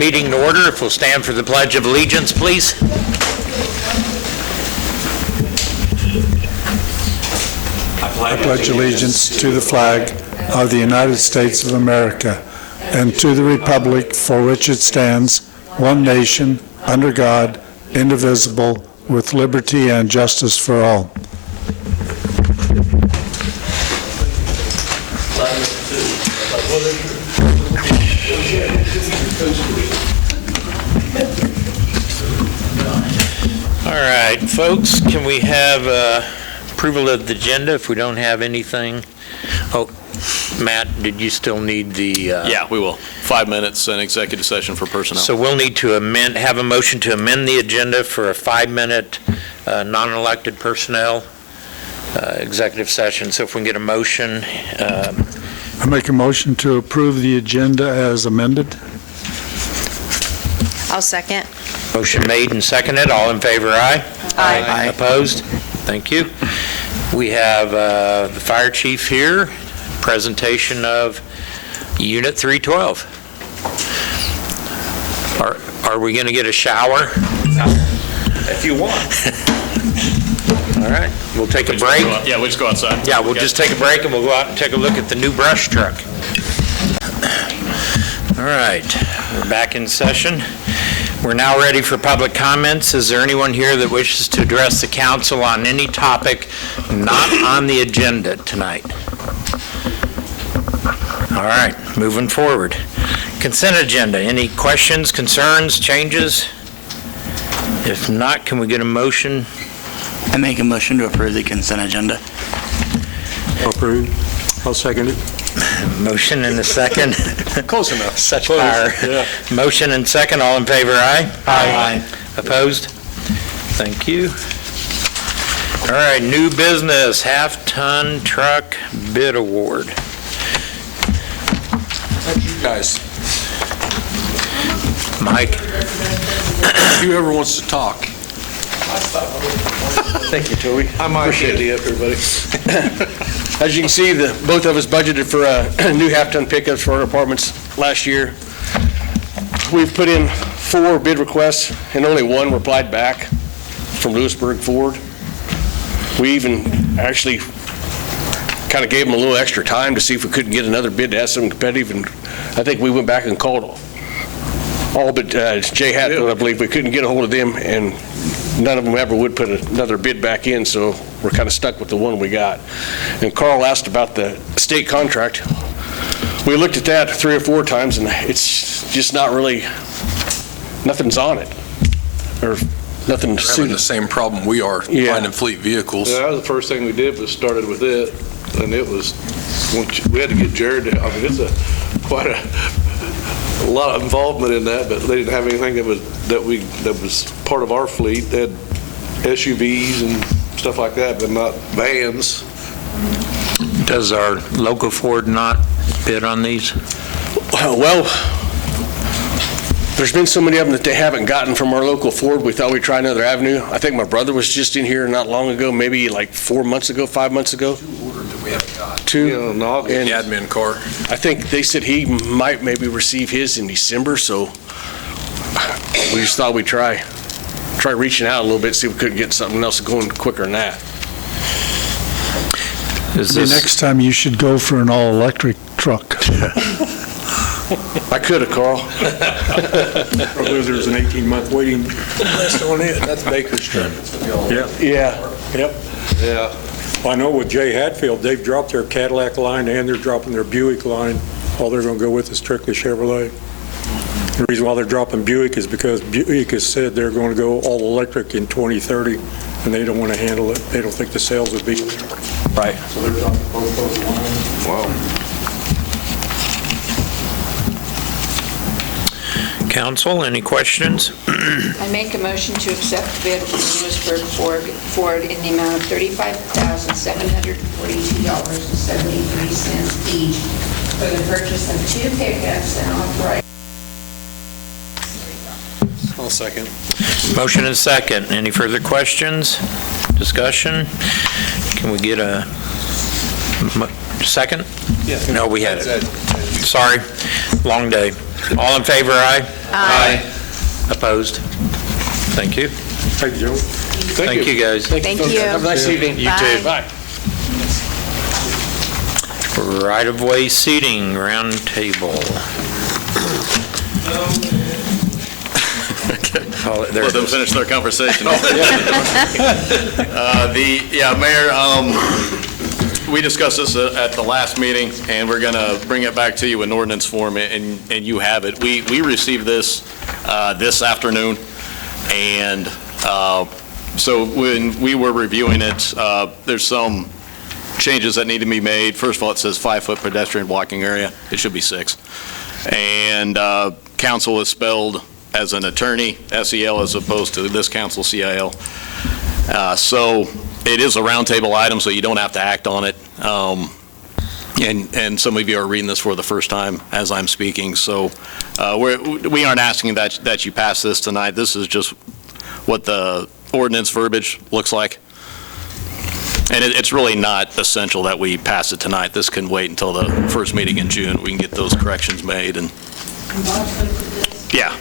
meeting to order. If we'll stand for the Pledge of Allegiance, please. I pledge allegiance to the flag of the United States of America and to the republic for which it stands, one nation, under God, indivisible, with liberty and justice for all. All right, folks, can we have approval of the agenda if we don't have anything? Oh, Matt, did you still need the... Yeah, we will. 5 minutes, an executive session for personnel. So we'll need to have a motion to amend the agenda for a 5-minute non-elected personnel executive session. So if we can get a motion. I make a motion to approve the agenda as amended. I'll second. Motion made and seconded. All in favor, aye? Aye. Opposed? Thank you. We have the fire chief here, presentation of Unit 312. Are we going to get a shower? If you want. All right, we'll take a break. Yeah, we'll just go outside. Yeah, we'll just take a break and we'll go out and take a look at the new brush truck. All right, we're back in session. We're now ready for public comments. Is there anyone here that wishes to address the council on any topic not on the agenda tonight? All right, moving forward. Consent agenda, any questions, concerns, changes? If not, can we get a motion? I make a motion to approve the consent agenda. Approved. I'll second it. Motion and a second. Close enough. Such power. Yeah. Motion and second, all in favor, aye? Aye. Opposed? Thank you. All right, new business, half-ton truck bid award. Thank you guys. Mike? Whoever wants to talk. Thank you, Toby. I might Appreciate it, everybody. As you can see, both of us budgeted for new half-ton pickups for our departments last year. We've put in 4 bid requests, and only 1 replied back from Lewisburg Ford. We even actually kind of gave them a little extra time to see if we couldn't get another bid to have something competitive, and I think we went back and called all but Jay Hatfield. I believe we couldn't get a hold of them, and none of them ever would put another bid back in, so we're kind of stuck with the one we got. And Carl asked about the state contract. We looked at that 3 or 4 times, and it's just not really, nothing's on it, or nothing They're having the same problem we are, finding fleet vehicles. Yeah, that was the first thing we did, was started with it, and it was, we had to get Jared to, I mean, it's quite a lot of involvement in that, but they didn't have anything that was part of our fleet. They had SUVs and stuff like that, but not vans. Does our local Ford not bid on these? Well, there's been so many of them that they haven't gotten from our local Ford. We thought we'd try another avenue. I think my brother was just in here not long ago, maybe like 4 months ago, 5 months ago. 2 orders that we haven't got. 2. You know, The admin car. I think they said he might maybe receive his in December, so we just thought we'd try reaching out a little bit, see if we could get something else going quicker than that. The next time you should go for an all-electric truck. I could have, Carl. Probably there's an 18-month waiting list on it. That's Baker's truck. Yeah. Yeah. Yep. yeah. I know with Jay Hatfield, they've dropped their Cadillac line and they're dropping their Buick line. All they're going to go with is strictly Chevrolet. The reason why they're dropping Buick is because Buick has said they're going to go all electric in 2030, and they don't want to handle it. They don't think the sales would be there. Right. So they're dropping both those lines. Wow. Council, any questions? I make a motion to accept the bid from Lewisburg Ford in the amount of $35,742.73 each for the purchase of 2 pickups and authorize. I'll second. Motion and second. Any further questions? Discussion? Can we get a second? Yeah. No, we had it. Sorry, long day. All in favor, aye? Aye. Opposed? Thank you. Thank you, Joe. Thank you, guys. Thank you. Have a nice evening. You too. Bye. Right-of-way seating, round table. Let them finish their conversation. Mayor, we discussed this at the last meeting, and we're going to bring it back to you in ordinance form, and you have it. We received this this afternoon, and so when we were reviewing it, there's some changes that need to be made. First of all, it says 5-foot pedestrian walking area. It should be 6. And council is spelled as an attorney, SEL, as opposed to this council, CIL. So it is a roundtable item, so you don't have to act on it. And some of you are reading this for the first time as I'm speaking. So we aren't asking that you pass this tonight. This is just what the ordinance verbiage looks like. And it's really not essential that we pass it tonight. This can wait until the first meeting in June. We can get those corrections made. And yeah.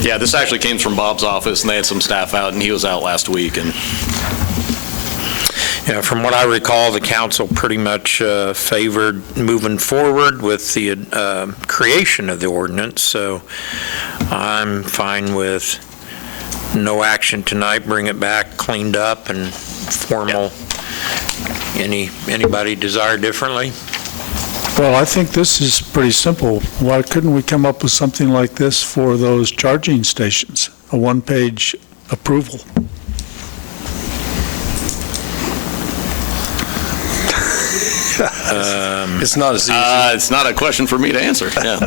Yeah, this actually came from Bob's office, and they had some staff out, and he was out last week. And yeah, from what I recall, the council pretty much favored moving forward with the creation of the ordinance. So I'm fine with no action tonight. Bring it back cleaned up and formal. Anybody desire differently? Well, I think this is pretty simple. Why couldn't we come up with something like this for those charging stations? A one-page approval. It's not as easy. it's not a question for me to answer. Yeah.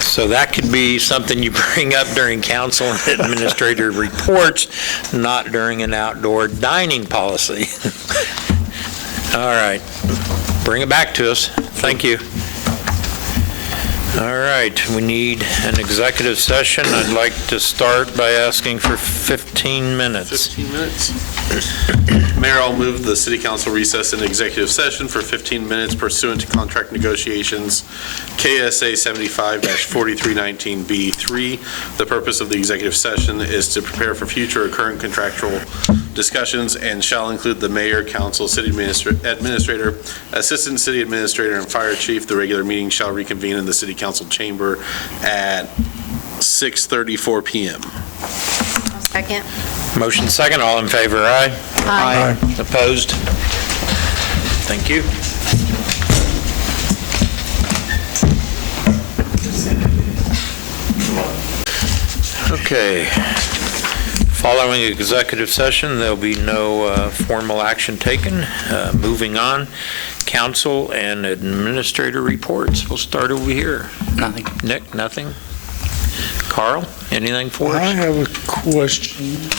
So that could be something you bring up during council and administrator reports, not during an outdoor dining policy. All right. Bring it back to us. Thank you. All right, we need an executive session. I'd like to start by asking for 15 minutes. 15 minutes. Mayor, I'll move the city council recess in executive session for 15 minutes pursuant to contract negotiations, KSA 75-4319B3. The purpose of the executive session is to prepare for future or current contractual discussions and shall include the mayor, council, city administrator, assistant city administrator, and fire chief. The regular meeting shall reconvene in the city council chamber at 6:34 p.m. Second. Motion second, all in favor, aye? Aye. Opposed? Thank you. Okay. Following executive session, there'll be no formal action taken. Moving on, council and administrator reports. We'll start over here. Nothing. Nick, nothing? Carl, anything for I us? have a question.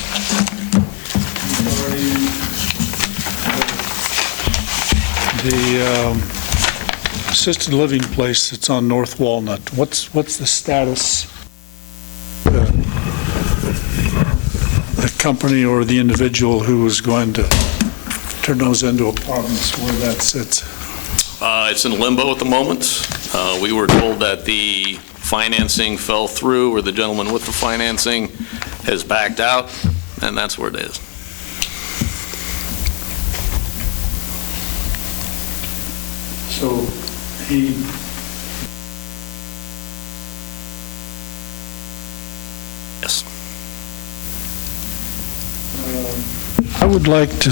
The assisted living place that's on North Walnut, what's the status? The company or the individual who was going to turn those into apartments, where that sits? It's in limbo at the moment. We were told that the financing fell through, or the gentleman with the financing has backed out, and that's where it is. So he, Yes. I would like to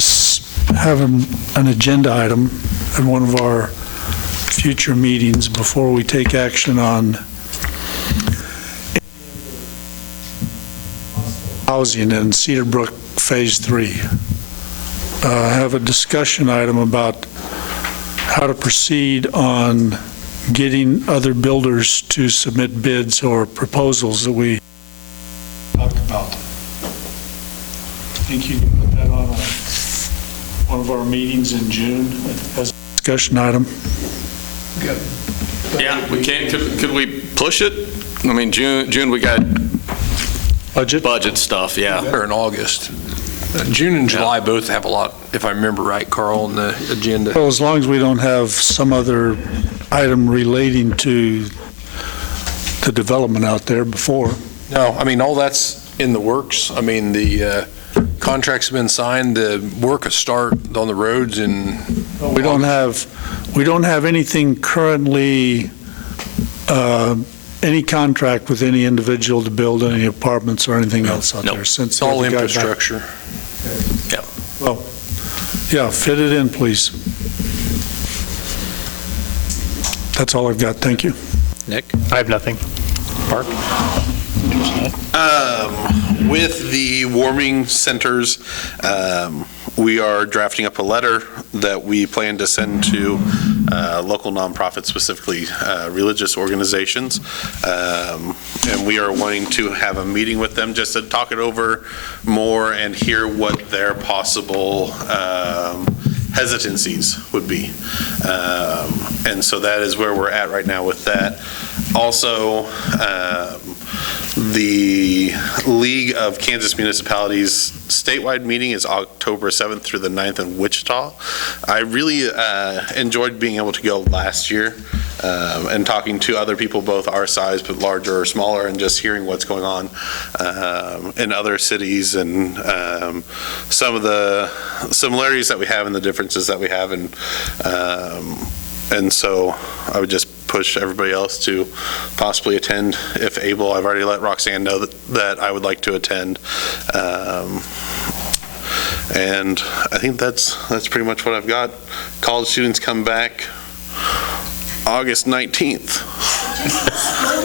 have an agenda item in one of our future meetings before we take action on housing in Cedar Brook Phase 3. Have a discussion item about how to proceed on getting other builders to submit bids or proposals that we talked about. I think you can put that on one of our meetings in June as a discussion item. Yeah, we can. Could we push it? I mean, June we got budget stuff, yeah. Or in August. June and July both have a lot, if I remember right, Carl, on the agenda. Well, as long as we don't have some other item relating to the development out there before. No, I mean, all that's in the works. I mean, the contracts have been signed, the work will start on the roads and. We don't have anything currently, any contract with any individual to build any apartments or anything else out there since. It's all we got back. infrastructure. Well, yeah, fit it in, please. That's all I've got. Thank you. Nick? I have nothing. Mark? With the warming centers, we are drafting up a letter that we plan to send to local nonprofits, specifically religious organizations. And we are wanting to have a meeting with them just to talk it over more and hear what their possible hesitancies would be. And so that is where we're at right now with that. Also, the League of Kansas Municipalities statewide meeting is October 7th through the 9th in Wichita. I really enjoyed being able to go last year and talking to other people, both our size, but larger or smaller, and just hearing what's going on in other cities and some of the similarities that we have and the differences that we have. And so I would just push everybody else to possibly attend if able. I've already let Roxanne know that I would like to attend. And I think that's pretty much what I've got. College students come back August 19th.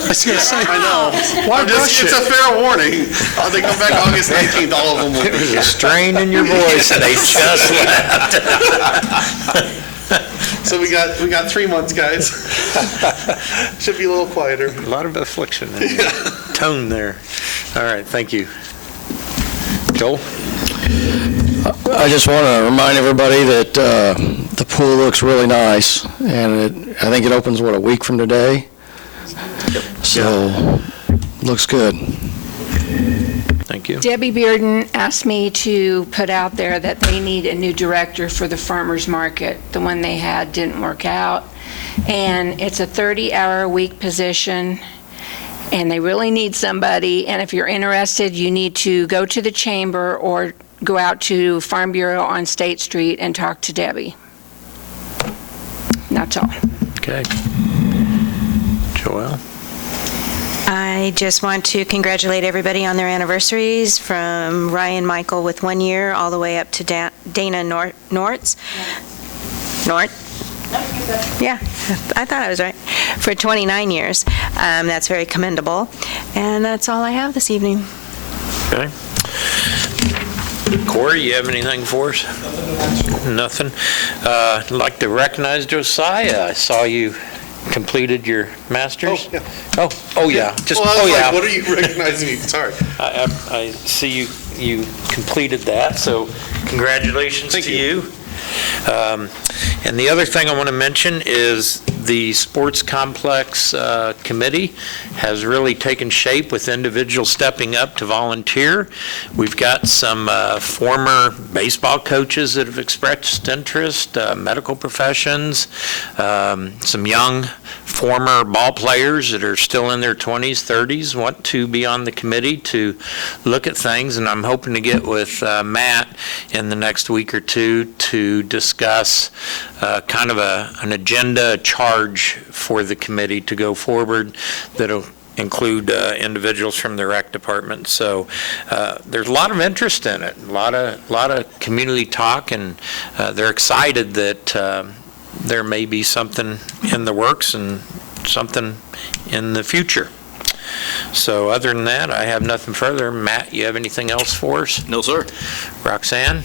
I was going to say, I know. It's a fair warning. They come back August 19th, all of them will be There's a strain in your voice, and they just left. So we got 3 months, guys. Should be a little quieter. A lot of affliction in your tone there. All right, thank you. Joel? I just want to remind everybody that the pool looks really nice, and I think it opens, a week from today? So, looks good. Thank you. Debbie Bearden asked me to put out there that they need a new director for the farmers market. The one they had didn't work out. And it's a 30-hour-a-week position, and they really need somebody. And if you're interested, you need to go to the chamber or go out to Farm Bureau on State Street and talk to Debbie. That's all. Okay. Joelle? I just want to congratulate everybody on their anniversaries, from Ryan Michael with 1 year all the way up to Dana Nortz. Nort? Yeah, I thought I was right. For 29 years. That's very commendable. And that's all I have this evening. Okay. Corey, you have anything for us? Nothing. I'd like to recognize Josiah. I saw you completed your master's. Oh, yeah. Oh, yeah. Just, Well, I was like, yeah. what are you recognizing me? Sorry. I see you completed that, so congratulations Thank to you. you. And the other thing I want to mention is the Sports Complex Committee has really taken shape with individuals stepping up to volunteer. We've got some former baseball coaches that have expressed interest, medical professions, some young former ball players that are still in their 20s, 30s, want to be on the committee to look at things, and I'm hoping to get with Matt in the next week or two to discuss kind of an agenda, a charge for the committee to go forward that'll include individuals from the rec department. So there's a lot of interest in it, a lot of community talk, and they're excited that there may be something in the works and something in the future. So other than that, I have nothing further. Matt, you have anything else for us? No, sir. Roxanne?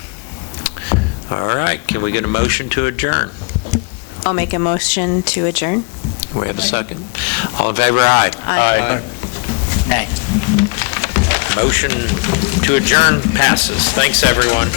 All right, can we get a motion to adjourn? I'll make a motion to adjourn. We have a second. All in favor, aye. Aye. Nay. Motion to adjourn passes. Thanks, everyone.